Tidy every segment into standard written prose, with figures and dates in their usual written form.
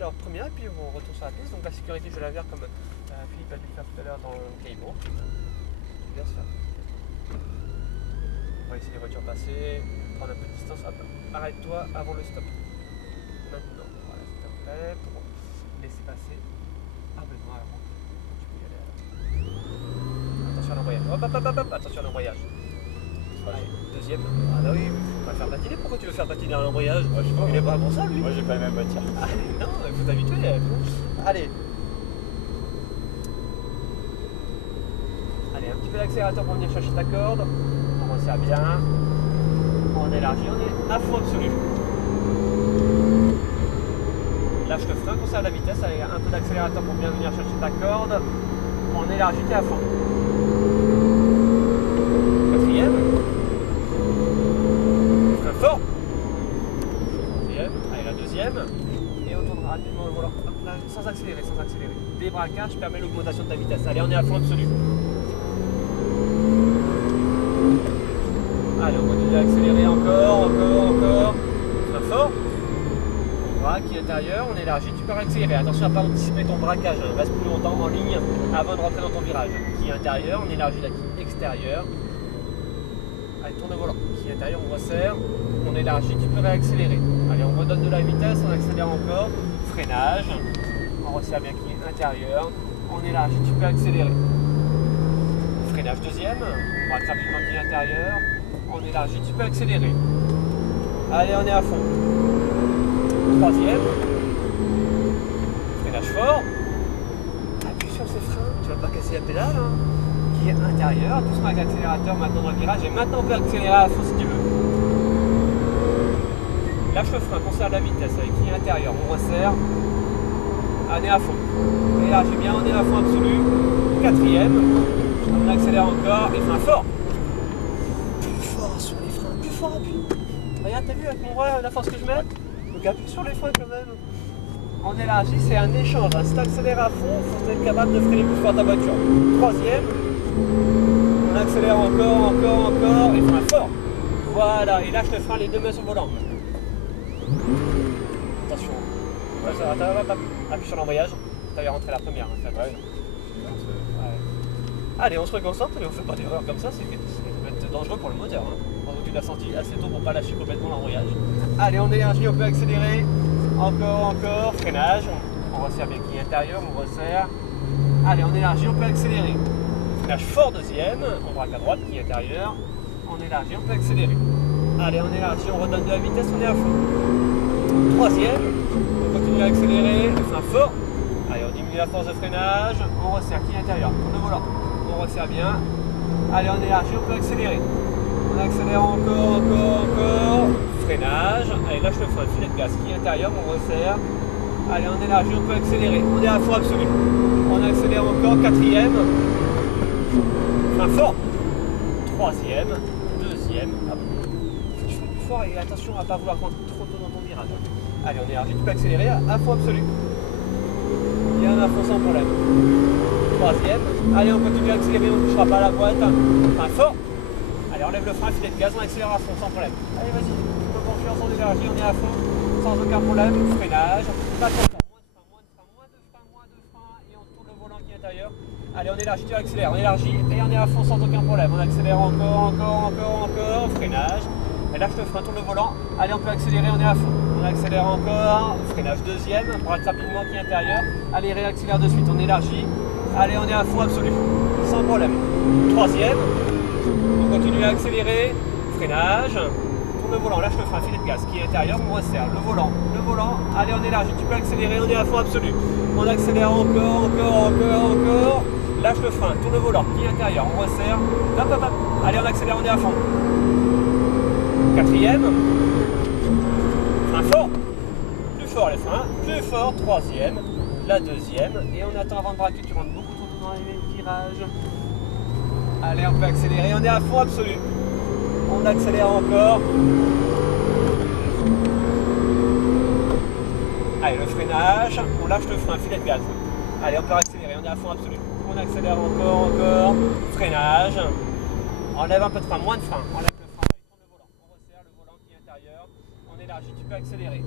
alors première et puis on retourne sur la piste. Donc la sécurité, je vais la faire comme Philippe a dû le faire tout à l'heure dans le caïman. Bien sûr. On va laisser les voitures passer, prendre un peu de distance. Hop, arrête-toi avant le stop. Maintenant, voilà, s'il te plaît, pour laisser passer. Ah Benoît, alors, tu peux y aller alors. Attention à l'embrayage. Hop, hop, hop, hop, hop, attention à l'embrayage. Allez, deuxième. Ah bah oui, on va faire patiner. Pourquoi tu veux faire patiner à l'embrayage? Moi, je sais pas. Il est pas bon ça, lui. Moi, j'ai pas les mêmes voitures. Allez, non, il faut t'habituer. Allez. Allez, un petit peu d'accélérateur pour venir chercher ta corde. On resserre bien. On élargit, on est à fond absolu. Lâche le frein, conserve la vitesse. Allez, un peu d'accélérateur pour bien venir chercher ta corde. On élargit, t'es à fond. Quatrième. Frein fort. Troisième. Allez, la deuxième. Et on tournera rapidement le volant. Hop, là, sans accélérer, sans accélérer. Débraquage permet l'augmentation de ta vitesse. Allez, on est à fond absolu. Allez, on continue à accélérer encore. Frein fort. On braque, intérieur, on élargit, tu peux accélérer. Attention à ne pas anticiper ton braquage. Reste plus longtemps en ligne avant de rentrer dans ton virage. Qui intérieur, on élargit la qui extérieur. Allez, tourne le volant. Qui intérieur, on resserre. On élargit, tu peux réaccélérer. Allez, on redonne de la vitesse, on accélère encore. Freinage. On resserre bien qui intérieur. On élargit, tu peux accélérer. Freinage deuxième. On braque rapidement qui intérieur. On élargit, tu peux accélérer. Allez, on est à fond. Troisième. Freinage fort. Appuie sur ces freins, tu vas pas casser la pédale. Hein. Qui est intérieur, doucement avec l'accélérateur maintenant dans le virage. Et maintenant on peut accélérer à fond si tu veux. Lâche le frein, conserve la vitesse avec qui est intérieur. On resserre. On est à fond. On élargit bien, on est à fond absolu. Quatrième. On accélère encore et frein fort. Plus fort sur les freins, plus fort appuie. Regarde, t'as vu avec mon bras la force que je mets? Donc appuie sur les freins quand même. On élargit, c'est un échange. Hein. Si tu accélères à fond, il faut être capable de freiner plus fort ta voiture. Troisième. On accélère encore. Et frein fort. Voilà, et lâche le frein, les deux mains sur le volant. Attention. Appuie sur l'embrayage. Tu vas rentrer la première. Hein, ouais. Allez, on se reconcentre et on fait pas d'erreur comme ça, ça peut être dangereux pour le moteur. Hein. Tu l'as senti assez tôt pour pas lâcher complètement l'embrayage. Allez, on élargit, on peut accélérer. Encore. Freinage. On resserre bien qui est intérieur, on resserre. Allez, on élargit, on peut accélérer. Freinage fort deuxième. On braque à droite qui est intérieur. On élargit, on peut accélérer. Allez, on élargit, on redonne de la vitesse, on est à fond. Troisième. On continue à accélérer. Frein fort. Allez, on diminue la force de freinage. On resserre qui est intérieur. Tourne le volant. On resserre bien. Allez, on élargit, on peut accélérer. On accélère encore. Freinage. Allez, lâche le frein, filet de gaz qui est intérieur, on resserre. Allez, on élargit, on peut accélérer. On est à fond absolu. On accélère encore. Quatrième. Frein fort. Troisième. Deuxième. Hop. Je fais plus fort et attention à ne pas vouloir rentrer trop tôt dans ton virage. Allez, on élargit, tu peux accélérer à fond absolu. Bien à fond sans problème. Troisième. Allez, on continue à accélérer, on ne touchera pas à la boîte. Frein fort. Allez, enlève le frein, filet de gaz, on accélère à fond, sans problème. Allez, vas-y, fais confiance, on élargit, on est à fond, sans aucun problème. Freinage, pas trop fort, moins de frein, et on tourne le volant qui est intérieur. Allez, on élargit, tu accélères, on élargit, et on est à fond sans aucun problème. On accélère encore, freinage. Et lâche le frein, tourne le volant. Allez, on peut accélérer, on est à fond. On accélère encore, freinage deuxième, braque rapidement qui est intérieur. Allez, réaccélère de suite, on élargit. Allez, on est à fond absolu, sans problème. Troisième. On continue à accélérer, freinage, tourne le volant, lâche le frein, filet de gaz qui est intérieur, on resserre, le volant, allez on élargit, tu peux accélérer, on est à fond absolu. On accélère encore, lâche le frein, tourne le volant qui est intérieur, on resserre, hop, allez on accélère, on est à fond. Quatrième, frein fort, plus fort les freins, plus fort, troisième, la deuxième, et on attend avant de braquer, tu rentres beaucoup trop tôt dans les virages. Allez, on peut accélérer, on est à fond absolu. On accélère encore. Allez, le freinage, on lâche le frein, filet de gaz. Allez, on peut accélérer, on est à fond absolu. On accélère encore. Freinage. Enlève un peu de frein, moins de frein. Enlève le frein, tourne le volant. On resserre le volant qui est intérieur. On élargit. élargit, tu peux accélérer.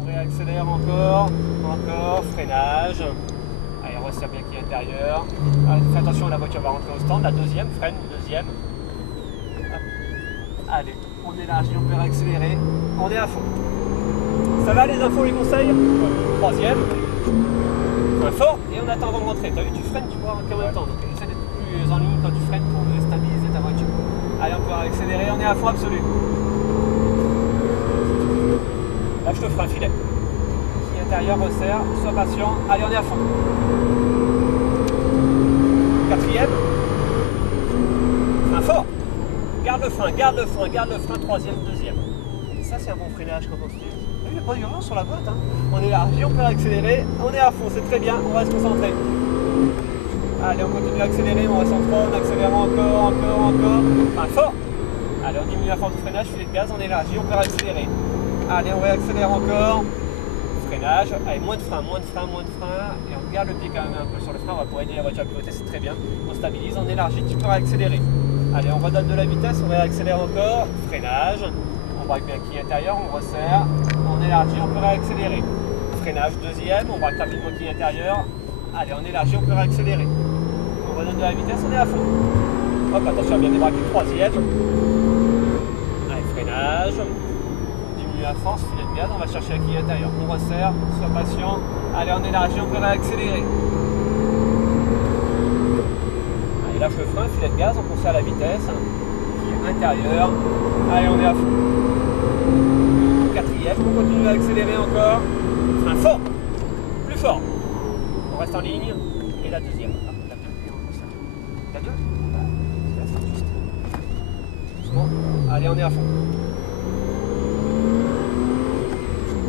On réaccélère encore, freinage. Allez, on resserre bien qui est intérieur. Fais attention, la voiture va rentrer au stand. La deuxième, freine, deuxième. Hop. Allez, on élargit, on peut réaccélérer. On est à fond. Ça va les infos, les conseils? Troisième. Frein fort et on attend avant de rentrer. T'as vu, tu freines, tu vois en même temps. Donc essaie d'être plus en ligne quand tu freines pour stabiliser ta voiture. Allez, on peut accélérer, on est à fond absolu. Lâche le frein, filet. Qui intérieur, resserre, sois patient. Allez, on est à fond. Quatrième. Frein fort. Garde le frein, garde le frein, garde le frein. Troisième, deuxième. Et ça, c'est un bon freinage quand on se dit. T'as vu, il n'y a pas d'urgence sur la boîte. Hein. On élargit, on peut accélérer. On est à fond, c'est très bien. On va se concentrer. Allez, on continue à accélérer. On reste en 3, on accélère encore. Frein fort. Allez, on diminue la force de freinage, filet de gaz, on élargit, on peut accélérer. Allez, on réaccélère encore. Freinage, allez, moins de frein. Et on garde le pied quand même un peu sur le frein, on va pouvoir aider la voiture à piloter, c'est très bien. On stabilise, on élargit, tu peux réaccélérer. Allez, on redonne de la vitesse, on réaccélère encore. Freinage, on braque bien qui intérieur, on resserre. On élargit, on peut réaccélérer. Freinage deuxième, on braque rapidement qui intérieur. Allez, on élargit, on peut réaccélérer. On redonne de la vitesse, on est à fond. Hop, attention à bien débraquer. Troisième. Allez, freinage. Diminue la force, filet de gaz, on va chercher à qui intérieur. On resserre, sois patient. Allez, on élargit, on peut réaccélérer. Allez, lâche le frein, filet de gaz, on conserve la vitesse. Qui intérieur. Allez, on est à fond. Quatrième, on continue à accélérer encore. Frein fort. Plus fort. On reste en ligne. Et la deuxième. La deux. Doucement. Allez, on est à fond.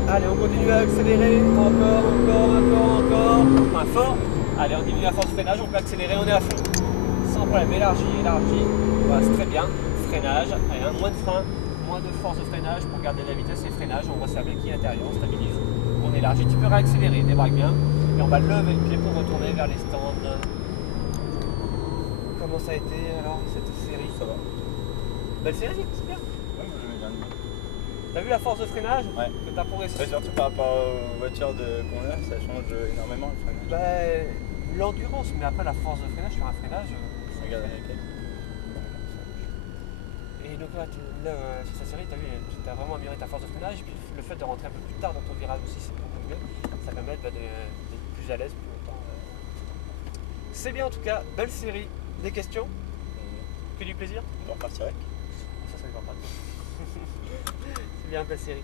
Allez, on continue à accélérer. Encore. Frein fort. Allez, on diminue la force de freinage. On peut accélérer. On est à fond. Sans problème. Élargi. Voilà, c'est très bien. Freinage. Allez, moins de frein. Moins de force de freinage pour garder la vitesse et freinage. On resserre bien qui intérieur. On stabilise. On élargit. Tu peux réaccélérer. Débraque bien. Et on va lever le pied pour retourner vers les stands. Comment ça a été alors cette série? Ça va. Belle série, c'est bien. Ouais, moi j'aimais bien. T'as vu la force de freinage Ouais. que t'as progressé? Ouais, surtout par rapport aux voitures qu'on a, ça change énormément le freinage. Bah, l'endurance, mais après la force de freinage sur un freinage. Regarde avec Et donc là, sur cette série, t'as vu, tu as vraiment amélioré ta force de freinage. Et puis le fait de rentrer un peu plus tard dans ton virage aussi, c'est beaucoup mieux. Ça permet d'être plus à l'aise plus longtemps. C'est bien en tout cas, belle série. Des questions? Que du plaisir? On va repartir avec. Ça va pas. C'est bien, belle série.